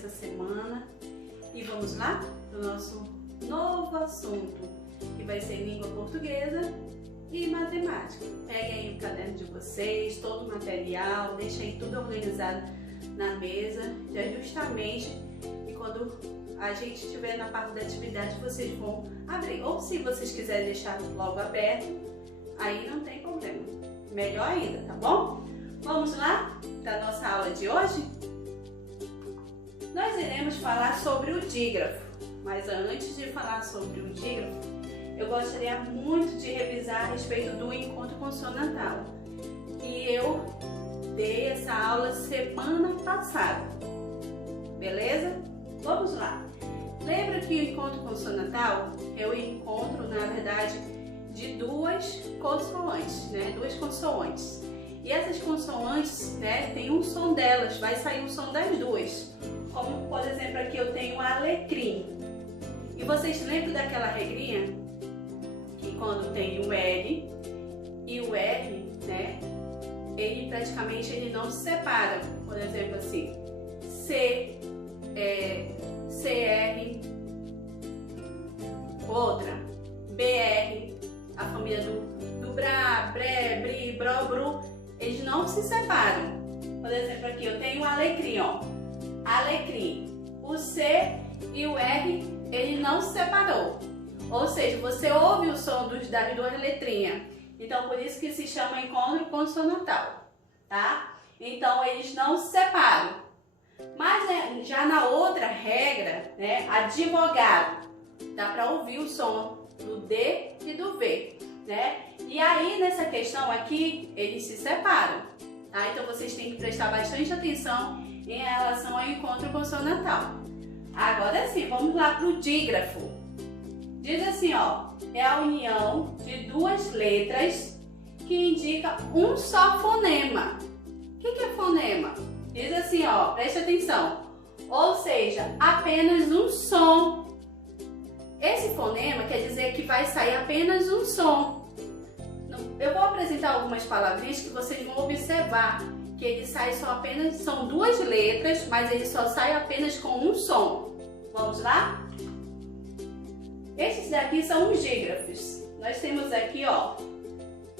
essa semana. E vamos lá para o nosso novo assunto, que vai ser língua portuguesa e matemática. Peguem aí o caderno de vocês, todo o material, deixem tudo organizado na mesa, já justamente, e quando a gente estiver na parte da atividade, vocês vão abrir. Ou se vocês quiserem deixar logo aberto, aí não tem problema. Melhor ainda, tá bom? Vamos lá para a nossa aula de hoje? Nós iremos falar sobre o dígrafo, mas antes de falar sobre o dígrafo, eu gostaria muito de revisar a respeito do encontro consonantal, que eu dei essa aula semana passada, beleza? Vamos lá! Lembra que o encontro consonantal é o encontro, na verdade, de duas consoantes, né? Duas consoantes. E essas consoantes, né, tem um som delas, vai sair um som das duas. Como, por exemplo, aqui eu tenho alecrim. E vocês lembram daquela regrinha? Que quando tem o L e o R, né, ele praticamente não se separa. Por exemplo, assim, C, CR, outra, BR, a família do Bra, Bre, Bri, Bro, Bru, eles não se separam. Por exemplo, aqui eu tenho o alecrim, ó, alecrim. O C e o R, ele não se separou. Ou seja, você ouve o som das duas letrinhas. Então, por isso que se chama encontro consonantal, tá? Então, eles não se separam. Mas já na outra regra, né, advogado, dá para ouvir o som do D e do V, né? E aí, nessa questão aqui, eles se separam, tá? Então, vocês têm que prestar bastante atenção em relação ao encontro consonantal. Agora sim, vamos lá para o dígrafo. Diz assim, ó, é a união de duas letras que indica um só fonema. O que é fonema? Diz assim, ó, preste atenção. Ou seja, apenas um som. Esse fonema quer dizer que vai sair apenas um som. Eu vou apresentar algumas palavrinhas que vocês vão observar que ele sai só apenas, são duas letras, mas ele só sai apenas com um som. Vamos lá? Esses daqui são os dígrafos. Nós temos aqui, ó,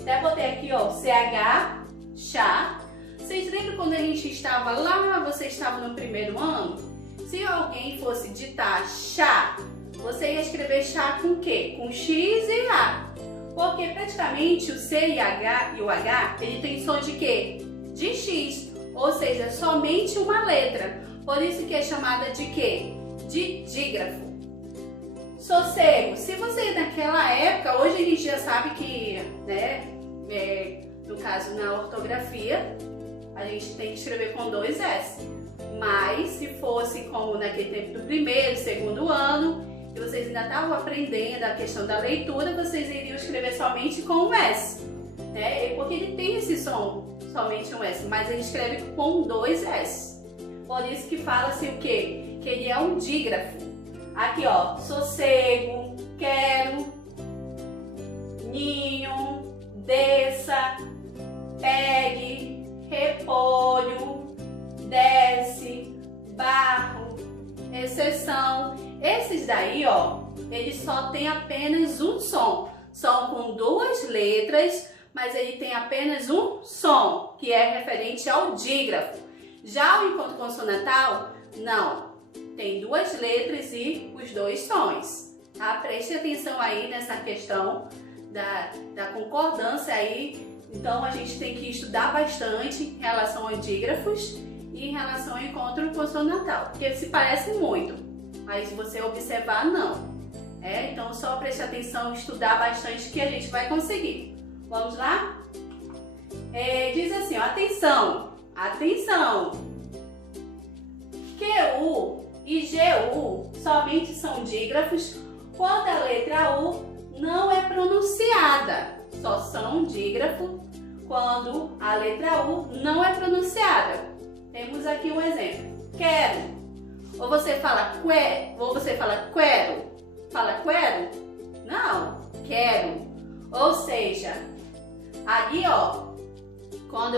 até botei aqui, ó, CH, chá. Vocês lembram quando a gente estava lá, você estava no primeiro ano? Se alguém fosse ditar chá, você ia escrever chá com o quê? Com X e A. Porque praticamente o C e H e o H, ele tem som de quê? De X, ou seja, somente uma letra. Por isso que é chamada de quê? De dígrafo. Sossego. Se você naquela época, hoje a gente já sabe que, né, no caso na ortografia, a gente tem que escrever com dois S. Mas se fosse como naquele tempo do primeiro, segundo ano, e vocês ainda estavam aprendendo a questão da leitura, vocês iriam escrever somente com um S, né? Porque ele tem esse som, somente um S, mas ele escreve com dois S. Por isso que fala-se o quê? Que ele é um dígrafo. Aqui, ó, sossego, quero, ninho, desça, pegue, repolho, desce, barro, exceção. Esses daí, ó, eles só tem apenas um som. São com duas letras, mas ele tem apenas um som, que é referente ao dígrafo. Já o encontro consonantal, não. Tem duas letras e os dois sons, tá? Preste atenção aí nessa questão da concordância aí. Então, a gente tem que estudar bastante em relação a dígrafos e em relação ao encontro consonantal, porque se parece muito, mas se você observar, não. Então, só preste atenção, estudar bastante que a gente vai conseguir. Vamos lá? Diz assim, ó, atenção, atenção. QU e GU somente são dígrafos quando a letra U não é pronunciada. Só são dígrafo quando a letra U não é pronunciada. Temos aqui um exemplo. Quero. Ou você fala que, ou você fala quero. Fala quero? Não, quero. Ou seja, ali, ó, quando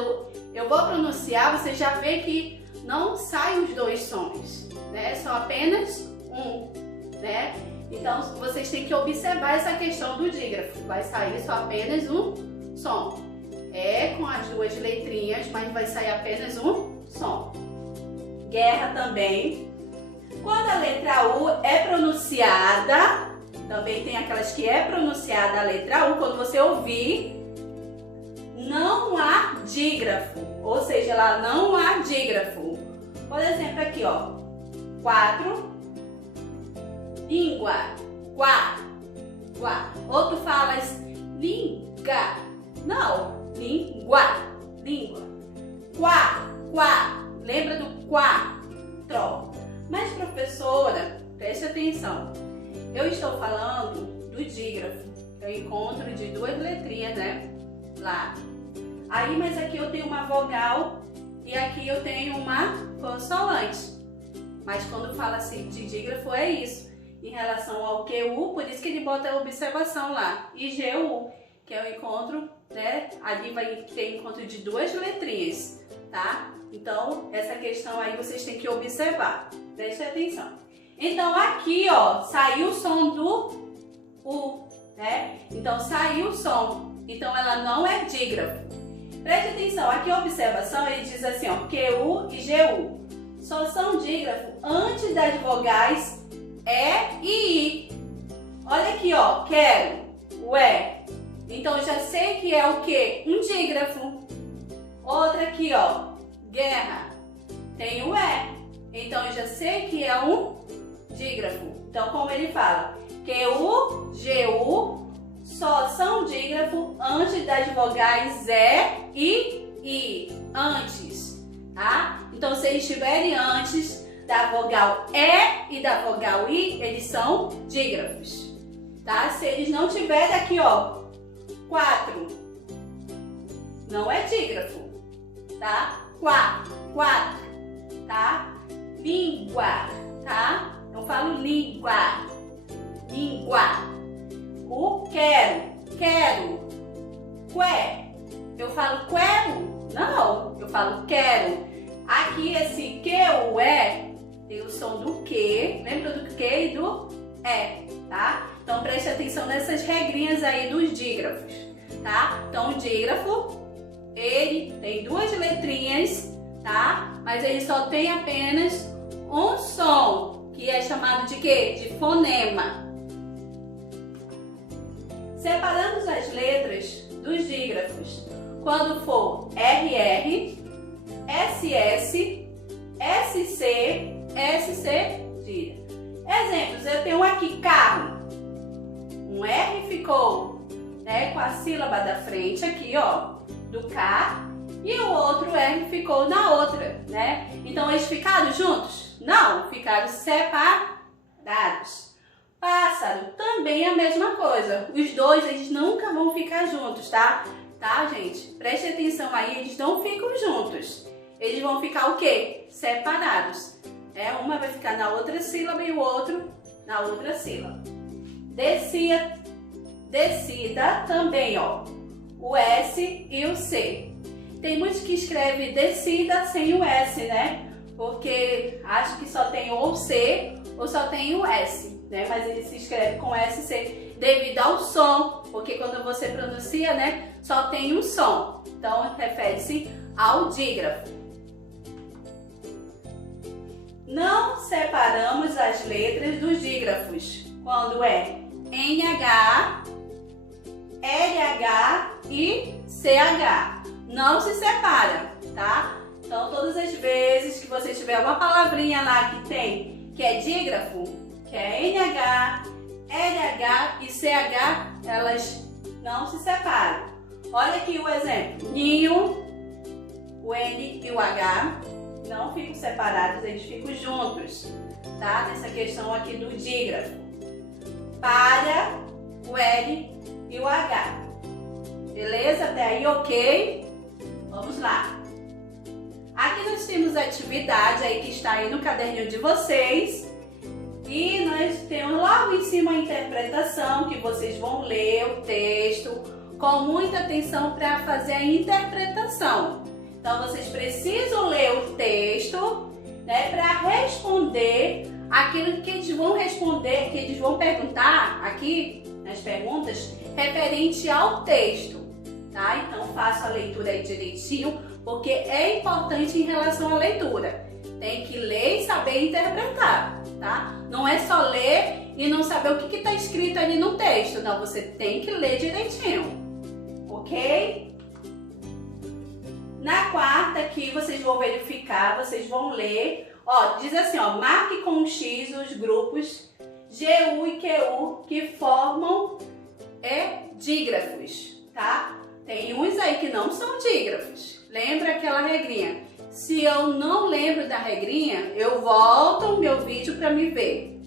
eu vou pronunciar, você já vê que não saem os dois sons, né? só apenas um, né? Então, vocês têm que observar essa questão do dígrafo. Vai sair só apenas um som. É com as duas letrinhas, mas vai sair apenas um som. Guerra também. Quando a letra U é pronunciada, também tem aquelas que é pronunciada a letra U, quando você ouvir, não há dígrafo. Ou seja, lá não há dígrafo. Por exemplo, aqui, ó. 4. Língua. Quá. Quá. Ou tu falas linga. Não. Língua. Língua. Quá. Quá. Lembra do quatro. Mas, professora, preste atenção. Eu estou falando do dígrafo. É o encontro de duas letrinhas, né? Lá. Aí, mas aqui eu tenho uma vogal e aqui eu tenho uma consoante. Mas quando fala assim de dígrafo é isso. Em relação ao QU, por isso que ele bota a observação lá. E GU, que é o encontro, né? Ali vai ter encontro de duas letrinhas, tá? Então, essa questão aí vocês têm que observar. Preste atenção. Então, aqui, ó, saiu o som do U, né? Então, saiu o som. Então, ela não é dígrafo. Preste atenção. Aqui a observação, ele diz assim, ó, QU e GU. Só são dígrafo antes das vogais E e I. Olha aqui, ó, quero, o E. Então, eu já sei que é o quê? Um dígrafo. Outra aqui, ó, guerra. Tem o E. Então, eu já sei que é um dígrafo. Então, como ele fala? QU, GU só são dígrafo antes das vogais E e I. Antes, tá? Então, se eles estiverem antes da vogal E e da vogal I, eles são dígrafos, tá? Se eles não tiverem aqui, ó, 4, não é dígrafo, tá? 4, tá? Língua, tá? Eu falo língua, língua. O quero, qué. Eu falo quero? Não, eu falo quero. Aqui esse que o é tem o som do que, lembra do que e do é, tá? Então preste atenção nessas regrinhas aí dos dígrafos, tá? Então o dígrafo, ele tem duas letrinhas, tá? Mas ele só tem apenas um som, que é chamado de quê? De fonema. Separamos as letras dos dígrafos. Quando for RR, SS, SC, SC, gira. Exemplos, eu tenho aqui carro. Um R ficou, né, com a sílaba da frente aqui, ó, do K, e o outro R ficou na outra, né? Então, eles ficaram juntos? Não, ficaram separados. Pássaro, também a mesma coisa. Os dois, eles nunca vão ficar juntos, tá? Tá, gente? Preste atenção aí, eles não ficam juntos. Eles vão ficar o quê? Separados. Uma vai ficar na outra sílaba e o outro na outra sílaba. Descia, descida também, ó. O S e o C. Tem muitos que escrevem descida sem o S, né? Porque acho que só tem ou C ou só tem o S, né? Mas ele se escreve com SC devido ao som, porque quando você pronuncia, né, só tem um som. Então, refere-se ao dígrafo. Não separamos as letras dos dígrafos quando é NH, LH e CH. Não se separa, tá? Então, todas as vezes que você tiver uma palavrinha lá que é dígrafo, que é NH, LH e CH, elas não se separam. Olha aqui o exemplo. Ninho, o N e o H não ficam separados, eles ficam juntos, tá? Nessa questão aqui do dígrafo. Para, o L e o H. Beleza? Até aí, ok? Vamos lá. Aqui nós temos a atividade aí que está aí no caderninho de vocês. E nós temos logo em cima a interpretação, que vocês vão ler o texto com muita atenção para fazer a interpretação. Então, vocês precisam ler o texto, né, para responder aquilo que eles vão responder, que eles vão perguntar aqui nas perguntas, referente ao texto, tá? Então faça a leitura aí direitinho, porque é importante em relação à leitura. Tem que ler e saber interpretar, tá? Não é só ler e não saber o que está escrito ali no texto, não, você tem que ler direitinho, ok? Na quarta aqui vocês vão verificar, vocês vão ler. Ó, diz assim, ó, marque com X os grupos GU e QU que formam dígrafos, tá? Tem uns aí que não são dígrafos. Lembra aquela regrinha? Se eu não lembro da regrinha, eu volto o meu vídeo para me ver,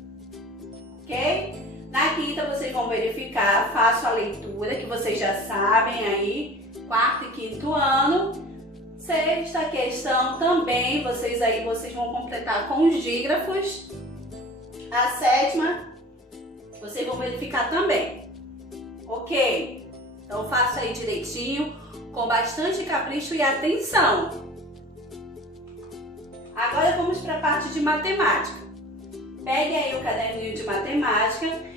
ok? Na quinta vocês vão verificar, faço a leitura que vocês já sabem aí, quarto e quinto ano. Sexta questão também, vocês vão completar com os dígrafos. A sétima, vocês vão verificar também, ok? Então faça aí direitinho, com bastante capricho e atenção. Agora vamos para a parte de matemática. Pegue aí o caderninho de matemática.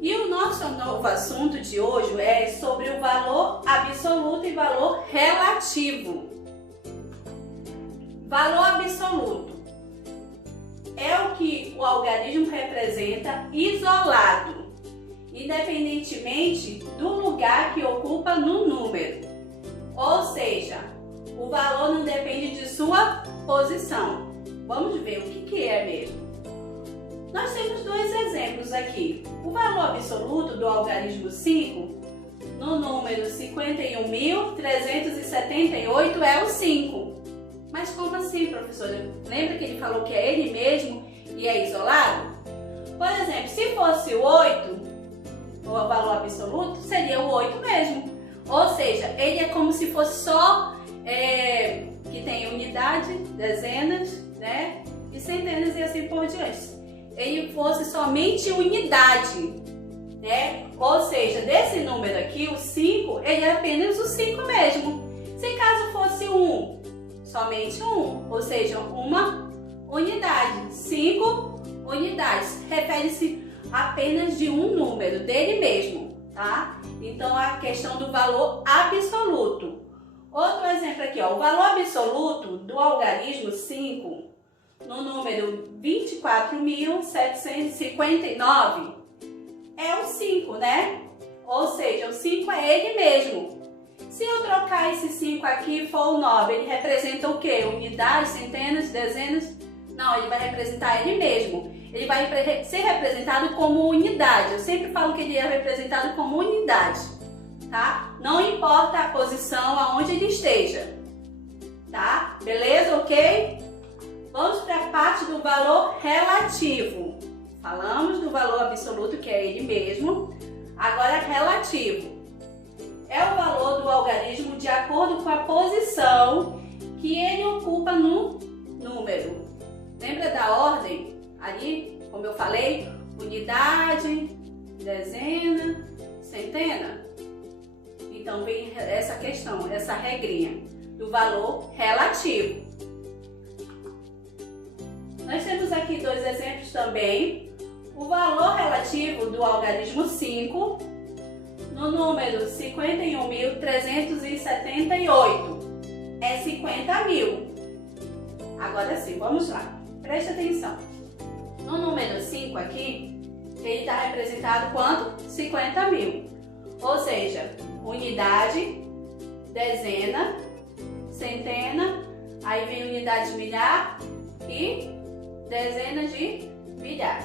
E o nosso novo assunto de hoje é sobre o valor absoluto e valor relativo. Valor absoluto é o que o algarismo representa isolado, independentemente do lugar que ocupa no número. Ou seja, o valor não depende de sua posição. Vamos ver o que é mesmo. Nós temos dois exemplos aqui. O valor absoluto do algarismo 5, no número 51.378, é o 5. Mas como assim, professora? Lembra que ele falou que é ele mesmo e é isolado? Por exemplo, se fosse o 8, o valor absoluto, seria o 8 mesmo. Ou seja, ele é como se fosse só, que tem unidade, dezenas, né? E centenas e assim por diante. Ele fosse somente unidade, né? Ou seja, desse número aqui, o 5, ele é apenas o 5 mesmo. Se caso fosse 1, somente 1, ou seja, uma unidade. 5 unidades, refere-se apenas de um número, dele mesmo, tá? Então, a questão do valor absoluto. Outro exemplo aqui, ó, o valor absoluto do algarismo 5, no número 24.759, é o 5, né? Ou seja, o 5 é ele mesmo. Se eu trocar esse 5 aqui e for o 9, ele representa o quê? Unidades, centenas, dezenas? Não, ele vai representar ele mesmo. Ele vai ser representado como unidade. Eu sempre falo que ele é representado como unidade, tá? Não importa a posição aonde ele esteja, tá? Beleza? Ok? Vamos para a parte do valor relativo. Falamos do valor absoluto, que é ele mesmo. Agora, relativo. É o valor do algarismo de acordo com a posição que ele ocupa no número. Lembra da ordem? Ali, como eu falei, unidade, dezena, centena. Então, vem essa questão, essa regrinha do valor relativo. Nós temos aqui dois exemplos também. O valor relativo do algarismo 5, no número 51.378, é 50.000. Agora sim, vamos lá. Preste atenção. No número 5 aqui, ele está representado quanto? 50.000. Ou seja, unidade, dezena, centena, aí vem unidade de milhar e dezenas de milhar.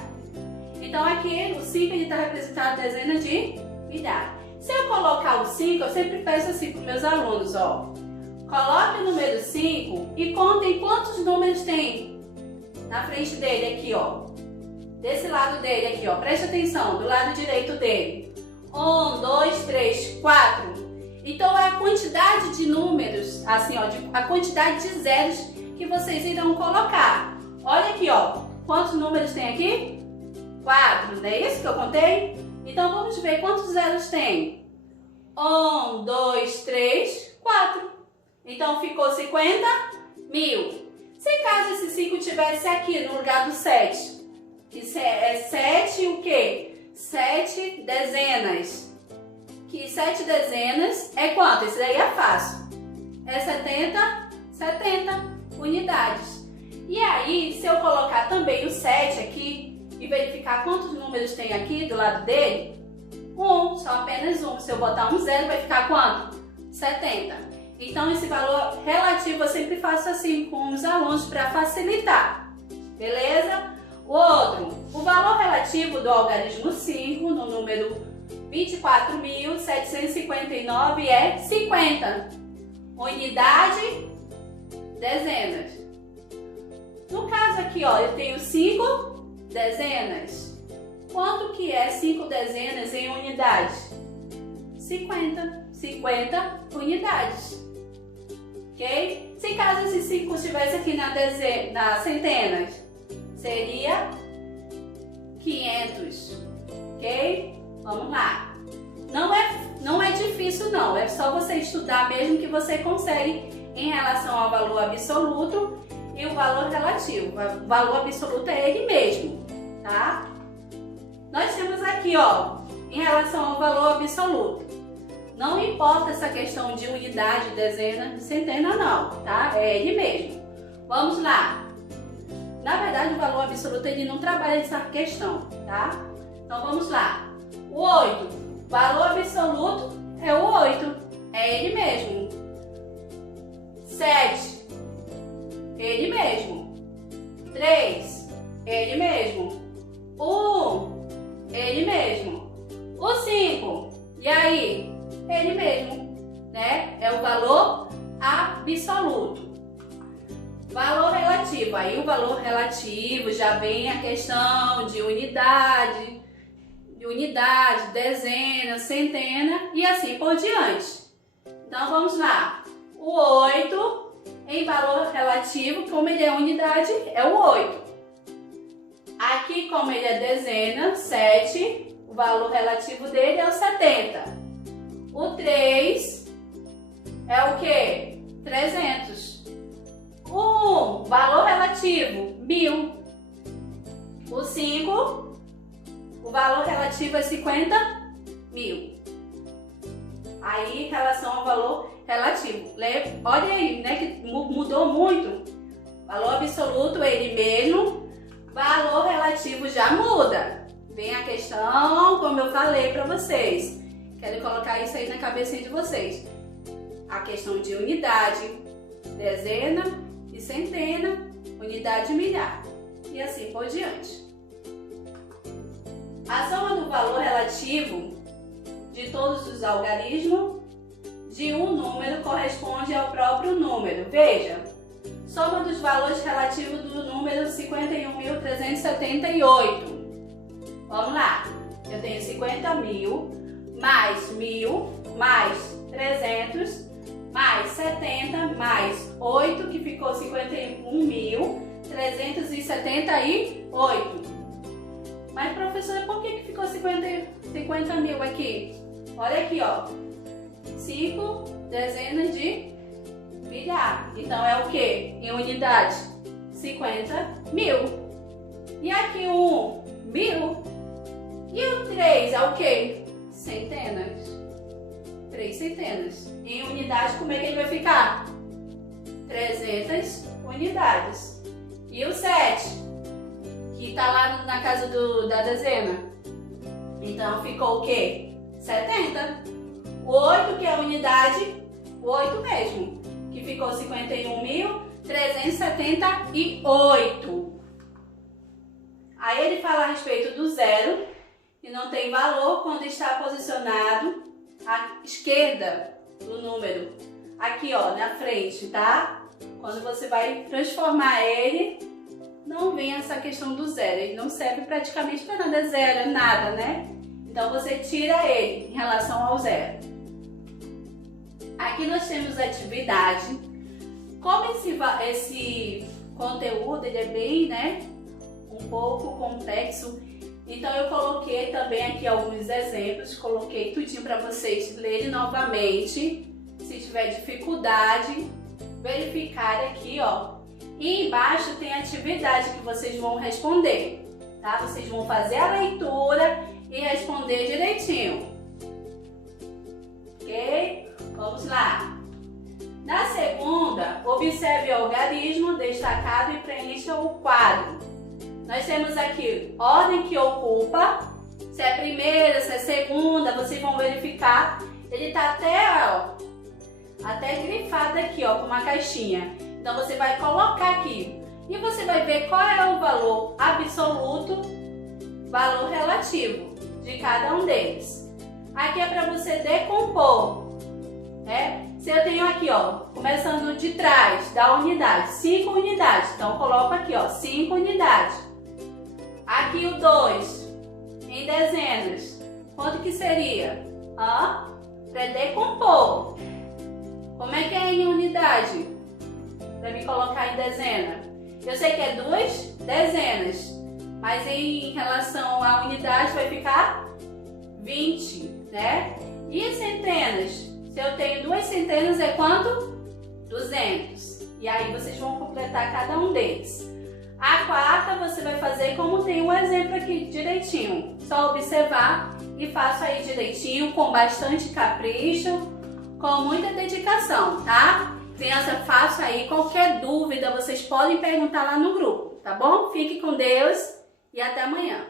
Então aqui o 5 está representado dezena de milhar. Se eu colocar o 5, eu sempre peço assim para os meus alunos, ó. Coloque o número 5 e contem quantos números tem na frente dele aqui, ó. Desse lado dele aqui, ó. Preste atenção, do lado direito dele. 1, 2, 3, 4. Então é a quantidade de números, assim, ó, a quantidade de zeros que vocês irão colocar. Olha aqui, ó. Quantos números tem aqui? 4, não é isso que eu contei? Então vamos ver quantos zeros tem. 1, 2, 3, 4. Então ficou 50.000. Se caso esse 5 tivesse aqui no lugar do 7, Que é 7 o quê? 7 dezenas. Que 7 dezenas é quanto? Esse daí é fácil. É 70 unidades. E aí, se eu colocar também o 7 aqui e verificar quantos números tem aqui do lado dele, só apenas um. Se eu botar um zero, vai ficar quanto? 70. Então, esse valor relativo eu sempre faço assim com os alunos para facilitar. Beleza? O outro, o valor relativo do algarismo 5 no número 24.759 é 50. Unidade, dezenas. No caso aqui, ó, eu tenho 5 dezenas. Quanto que é 5 dezenas em unidades? 50 unidades. Ok? Se caso esse 5 estivesse aqui na centenas, seria 500. Ok? Vamos lá. Não é difícil não, é só você estudar mesmo que você consegue em relação ao valor absoluto e o valor relativo. O valor absoluto é ele mesmo, tá? Nós temos aqui, ó, em relação ao valor absoluto. Não importa essa questão de unidade, dezena, centena não, tá? É ele mesmo. Vamos lá. Na verdade, o valor absoluto ele não trabalha essa questão, tá? Então vamos lá. O 8. Valor absoluto é o 8. É ele mesmo. 7. Ele mesmo. 3. Ele mesmo. 1. Ele mesmo. O 5. E aí? Ele mesmo, né? É o valor absoluto. Valor relativo. Aí o valor relativo já vem a questão de unidade, dezena, centena e assim por diante. Então vamos lá. O 8 em valor relativo, como ele é unidade, é o 8. Aqui, como ele é dezena, 7, o valor relativo dele é o 70. O 3 é o que? 300. O valor relativo, 1000. O 5, o valor relativo é 50.000. Aí, em relação ao valor relativo, olha aí, né, que mudou muito. Valor absoluto é ele mesmo, valor relativo já muda. Vem a questão, como eu falei para vocês. Quero colocar isso aí na cabeça de vocês. A questão de unidade, dezena e centena, unidade e milhar. E assim por diante. A soma do valor relativo de todos os algarismos de um número corresponde ao próprio número. Veja, soma dos valores relativos do número 51.378. Vamos lá. Eu tenho 50.000 mais 1.000 mais 300 mais 70 mais 8, que ficou 51.378. Mas, professora, por que ficou 50.000 aqui? Olha aqui, ó. 5 dezenas de milhar. Então, é o que? Em unidade? 50.000. E aqui o 1.000. E o 3 é o que? Centenas. 3 centenas. Em unidade, como é que ele vai ficar? 300 unidades. E o 7, que está lá na casa da dezena. Então, ficou o quê? 70. O 8, que é a unidade, o 8 mesmo, que ficou 51.378. Aí ele fala a respeito do zero, que não tem valor quando está posicionado à esquerda do número. Aqui, ó, na frente, tá? Quando você vai transformar ele, não vem essa questão do zero. Ele não serve praticamente para nada, é zero, é nada, né? Então, você tira ele em relação ao zero. Aqui nós temos a atividade. Como esse conteúdo ele é bem, né, um pouco complexo, então eu coloquei também aqui alguns exemplos, coloquei tudinho para vocês lerem novamente. Se tiver dificuldade, verificar aqui, ó. E embaixo tem a atividade que vocês vão responder, tá? Vocês vão fazer a leitura e responder direitinho. Ok? Vamos lá. Na segunda, observe o algarismo destacado e preencha o quadro. Nós temos aqui ordem que ocupa. Se é primeira, se é segunda, vocês vão verificar. Ele tá até grifado aqui, ó, com uma caixinha. Então você vai colocar aqui e você vai ver qual é o valor absoluto, valor relativo de cada um deles. Aqui é para você decompor, né? Se eu tenho aqui, ó, começando de trás da unidade, 5 unidades. Então eu coloco aqui, ó, 5 unidades. Aqui o 2 em dezenas. Quanto que seria? Para decompor. Como é que é em unidade? Para me colocar em dezena. Eu sei que é 2 dezenas, mas em relação à unidade vai ficar 20, né? E as centenas? Se eu tenho 2 centenas é quanto? 200. E aí vocês vão completar cada um deles. A quarta você vai fazer como tem um exemplo aqui direitinho. Só observar e faça aí direitinho, com bastante capricho, com muita dedicação, tá? Criança, faça aí. Qualquer dúvida vocês podem perguntar lá no grupo, tá bom? Fique com Deus e até amanhã.